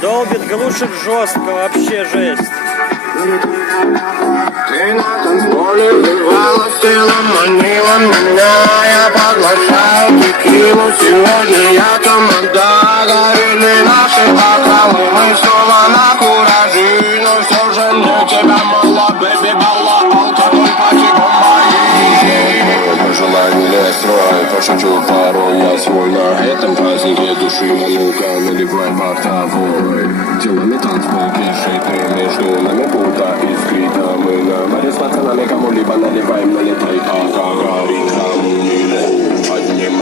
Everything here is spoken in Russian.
Долбит, глушит жестко, вообще жесть. Ты на танцполе вырвалась, телом манила меня. Я поглощаю текилу, сегодня я тамада. Горели наши бокалы, мы снова на куражи. Но все же мне тебя мало, бэби, балла, алкоголь, потеком мои. По желанию не строй, пошучу порой, я свой. На этом празднике души, ну-ка, наливай бортовой. Делами танцпол, пиши ты, между нами будто искрита. Мы на море с пацанами кому-либо наливаем, налетай, пока горит кому не лень.